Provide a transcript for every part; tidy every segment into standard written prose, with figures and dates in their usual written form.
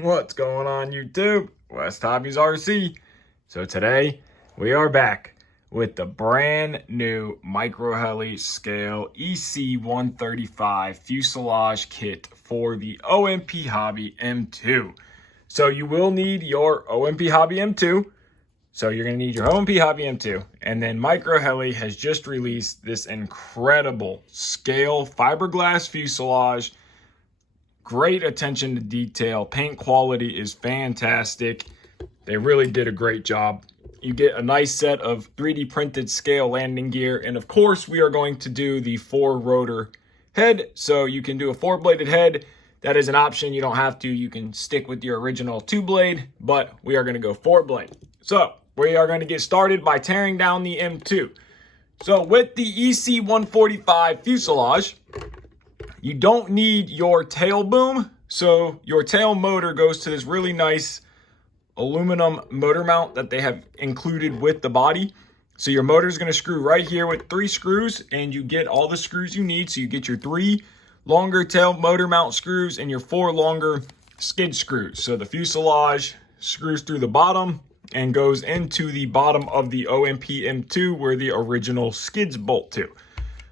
What's going on YouTube? West Hobbies RC. So today we are back with the brand new MicroHeli scale EC-135 fuselage kit for the OMP Hobby M2. So you will need your OMP Hobby M2. So you're going to need your OMP Hobby M2. And then MicroHeli has just released this incredible scale fiberglass fuselage. Great attention to detail. Paint quality is fantastic. They really did a great job. You get a nice set of 3D printed scale landing gear. And of course, we are going to do the 4-rotor head. So you can do a 4-bladed head. That is an option. You don't have to. You can stick with your original 2-blade, but we are going to go 4-blade. So we are going to get started by tearing down the M2. So with the EC-145 fuselage, you don't need your tail boom. So your tail motor goes to this really nice aluminum motor mount that they have included with the body. So your motor is going to screw right here with 3 screws, and you get all the screws you need. So you get your 3 longer tail motor mount screws and your 4 longer skid screws. So the fuselage screws through the bottom and goes into the bottom of the OMP M2 where the original skids bolt to.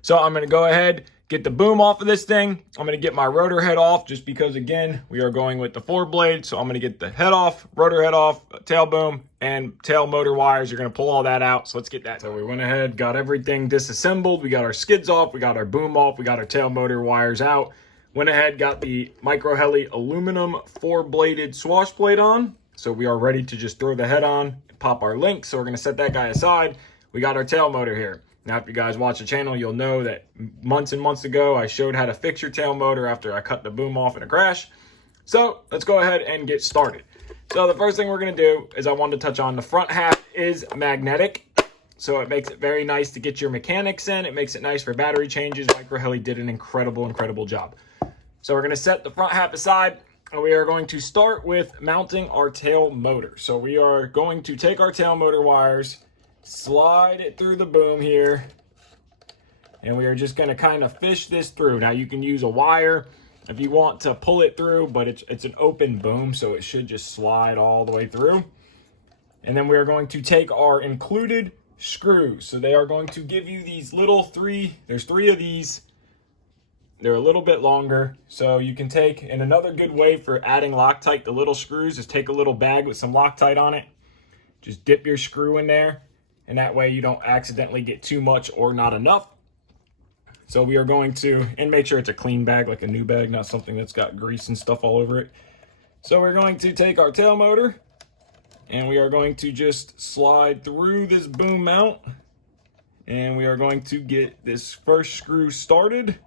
So I'm going to go ahead, get the boom off of this thing. I'm going to get my rotor head off just because, again, we are going with the 4-blade. So I'm going to get the head off, rotor head off, tail boom, and tail motor wires. You're going to pull all that out. So let's get that. So we went ahead, got everything disassembled. We got our skids off. We got our boom off. We got our tail motor wires out. Went ahead, got the MicroHeli aluminum 4-bladed swash plate on. So we are ready to just throw the head on and pop our link. So we're going to set that guy aside. We got our tail motor here. Now, if you guys watch the channel, you'll know that months and months ago, I showed how to fix your tail motor after I cut the boom off in a crash. So let's go ahead and get started. So the first thing we're going to do is I wanted to touch on the front half is magnetic. So it makes it very nice to get your mechanics in. It makes it nice for battery changes. MicroHeli did an incredible job. So we're going to set the front half aside, and we are going to start with mounting our tail motor. So we are going to take our tail motor wires, slide it through the boom here, and we are just going to kind of fish this through. Now you can use a wire if you want to pull it through, but it's an open boom, so it should just slide all the way through. And then we are going to take our included screws. So they are going to give you these little there's 3 of these. They're a little bit longer, so you can take, and another good way for adding Loctite to little screws is take a little bag with some Loctite on it. Just dip your screw in there, and that way you don't accidentally get too much or not enough. So we are going to, and make sure it's a clean bag, like a new bag, not something that's got grease and stuff all over it. So we're going to take our tail motor, and we are going to just slide through this boom mount, and we are going to get this first screw started.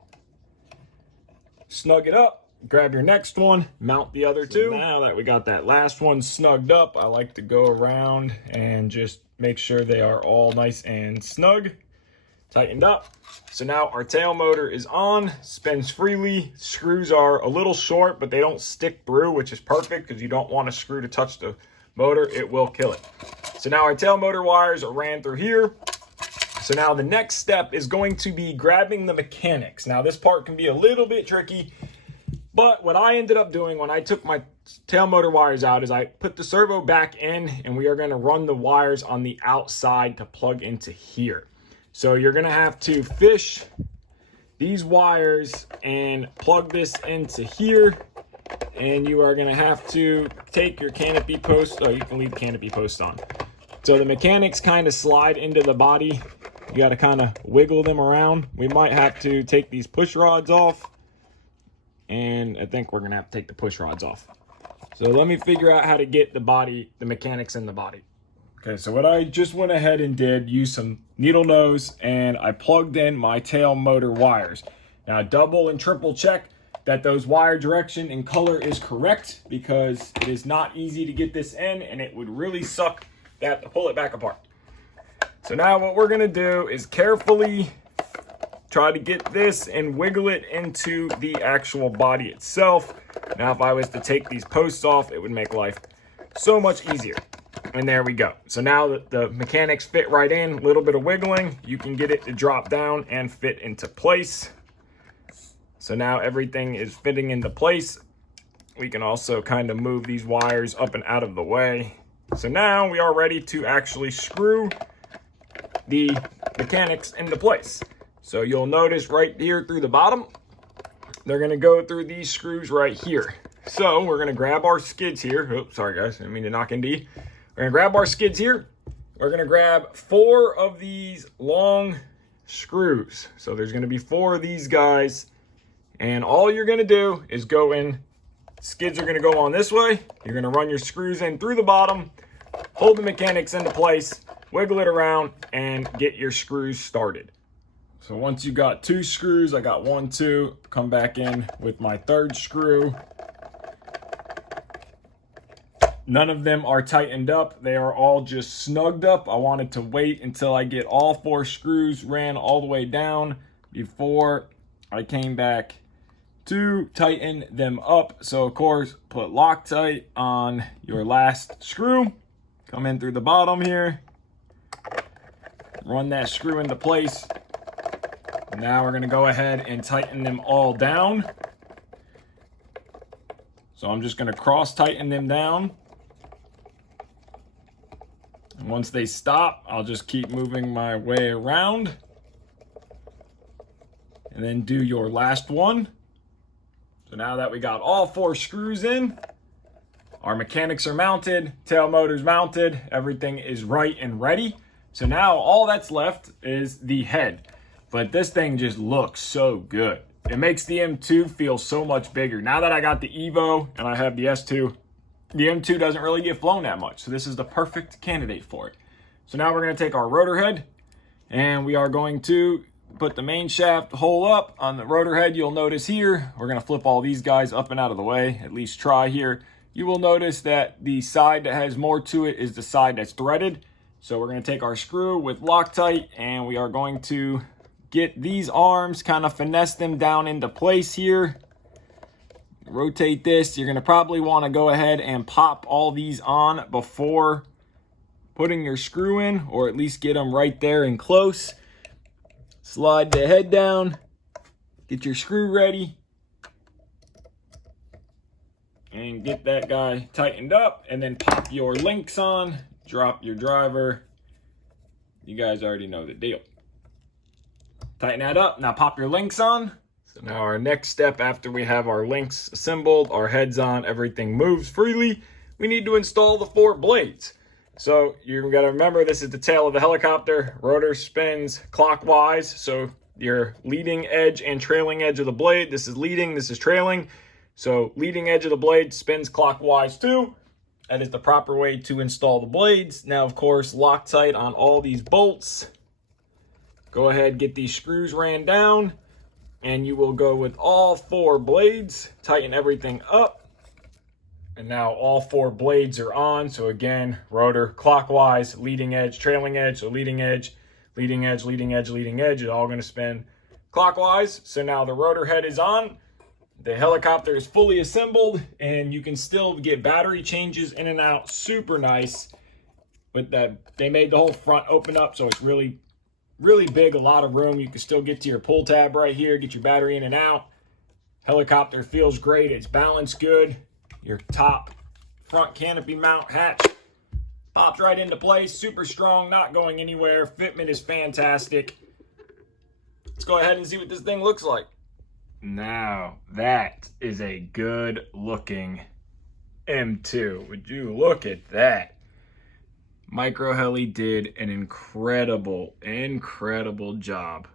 Snug it up, grab your next one, mount the other 2. Now that we got that last one snugged up, I like to go around and just make sure they are all nice and snug, tightened up. So now our tail motor is on, spins freely. Screws are a little short, but they don't stick through, which is perfect because you don't want a screw to touch the motor. It will kill it. So now our tail motor wires are ran through here. So now the next step is going to be grabbing the mechanics. Now this part can be a little bit tricky, but what I ended up doing when I took my tail motor wires out is I put the servo back in, and we are going to run the wires on the outside to plug into here. So you're going to have to fish these wires and plug this into here, and you are going to have to take your canopy post. Oh, you can leave the canopy post on. So the mechanics kind of slide into the body. You got to kind of wiggle them around. We might have to take these push rods off, and I think we're going to have to take the push rods off. So let me figure out how to get the mechanics in the body. Okay, so what I just went ahead and did, use some needle nose, and I plugged in my tail motor wires. Now double and triple check that those wire direction and color is correct, because it is not easy to get this in, and it would really suck to have to pull it back apart. So now what we're going to do is carefully try to get this and wiggle it into the actual body itself. Now if I was to take these posts off, it would make life so much easier. And there we go. So now the mechanics fit right in, a little bit of wiggling, you can get it to drop down and fit into place. So now everything is fitting into place. we can also kind of move these wires up and out of the way. So now we are ready to actually screw the mechanics into place. So you'll notice right here through the bottom, they're gonna go through these screws right here. So we're gonna grab our skids here. Oops, sorry guys, I didn't mean to knock in D. We're gonna grab our skids here. We're gonna grab 4 of these long screws. So there's gonna be 4 of these guys. And all you're gonna do is go in, skids are gonna go on this way. You're gonna run your screws in through the bottom, hold the mechanics into place, wiggle it around, and get your screws started. So once you got 2 screws, I got 1, 2, come back in with my 3rd screw. None of them are tightened up. They are all just snugged up. I wanted to wait until I get all 4 screws ran all the way down before I came back to tighten them up. So of course, put Loctite on your last screw. Come in through the bottom here. Run that screw into place. Now we're gonna go ahead and tighten them all down. So I'm just gonna cross tighten them down. And once they stop, I'll just keep moving my way around. And then do your last one. So now that we got all 4 screws in, our mechanics are mounted, tail motor's mounted, everything is right and ready. So now all that's left is the head. But this thing just looks so good. It makes the M2 feel so much bigger. Now that I got the EVO and I have the S2, the M2 doesn't really get flown that much. So this is the perfect candidate for it. So now we're gonna take our rotor head and we are going to put the main shaft hole up on the rotor head. You'll notice here, we're gonna flip all these guys up and out of the way, at least try here. You will notice that the side that has more to it is the side that's threaded. So we're gonna take our screw with Loctite and we are going to get these arms, kind of finesse them down into place here. Rotate this. You're gonna probably wanna go ahead and pop all these on before putting your screw in, or at least get them right there and close. Slide the head down, get your screw ready, and get that guy tightened up, and then pop your links on, drop your driver. You guys already know the deal. Tighten that up, now pop your links on. So now our next step after we have our links assembled, our heads on, everything moves freely, we need to install the 4 blades. So you gotta remember, this is the tail of the helicopter. Rotor spins clockwise, so your leading edge and trailing edge of the blade, this is leading, this is trailing. So leading edge of the blade spins clockwise too. That is the proper way to install the blades. Now, of course, Loctite on all these bolts. Go ahead, get these screws ran down, and you will go with all 4 blades, tighten everything up. And now all 4 blades are on. So again, rotor clockwise, leading edge, trailing edge, so leading edge, leading edge, leading edge, leading edge, it's all gonna spin clockwise. So now the rotor head is on, the helicopter is fully assembled, and you can still get battery changes in and out, super nice. But that they made the whole front open up, so it's really big, a lot of room. You can still get to your pull tab right here, get your battery in and out. Helicopter feels great, it's balanced good. Your top front canopy mount hatch pops right into place, super strong, not going anywhere. Fitment is fantastic. Let's go ahead and see what this thing looks like. Now, that is a good looking M2. Would you look at that? MicroHeli did an incredible job.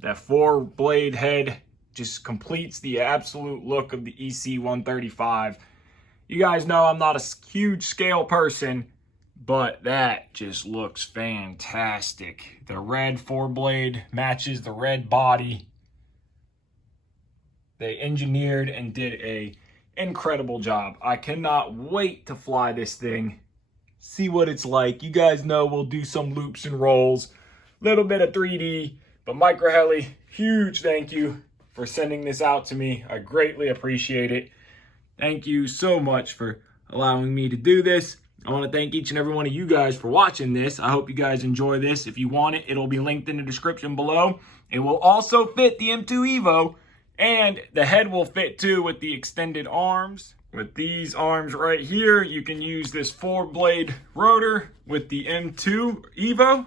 That 4-blade head just completes the absolute look of the EC-135. You guys know I'm not a huge scale person, but that just looks fantastic. The red 4-blade matches the red body. They engineered and did a incredible job. I cannot wait to fly this thing, see what it's like. You guys know we'll do some loops and rolls, little bit of 3D, but MicroHeli, huge thank you for sending this out to me. I greatly appreciate it. Thank you so much for allowing me to do this. I want to thank each and every one of you guys for watching this. I hope you guys enjoy this. If you want it, it'll be linked in the description below. It will also fit the M2 EVO, And the head will fit too with the extended arms. With these arms right here, you can use this 4-blade rotor with the M2 EVO.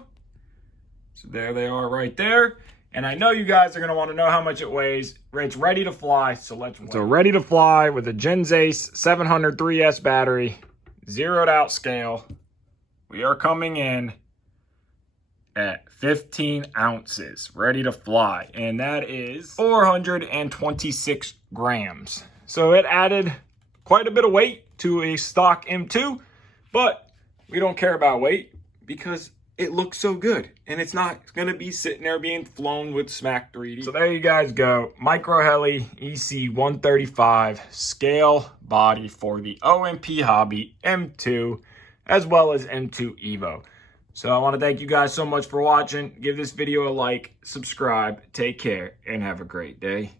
So there they are right there. And I know you guys are going to want to know how much it weighs. It's ready to fly, so let's weigh. So ready to fly with a Gens Ace 703S battery, zeroed out scale. We are coming in at 15 ounces, ready to fly. And that is 426 grams. So it added quite a bit of weight to a stock M2, but we don't care about weight because it looks so good, and it's not going to be sitting there being flown with Smack 3D. So there you guys go. MicroHeli EC-145 scale body for the OMP Hobby M2, as well as M2 EVO. So I want to thank you guys so much for watching. Give this video a like, subscribe, take care, and have a great day.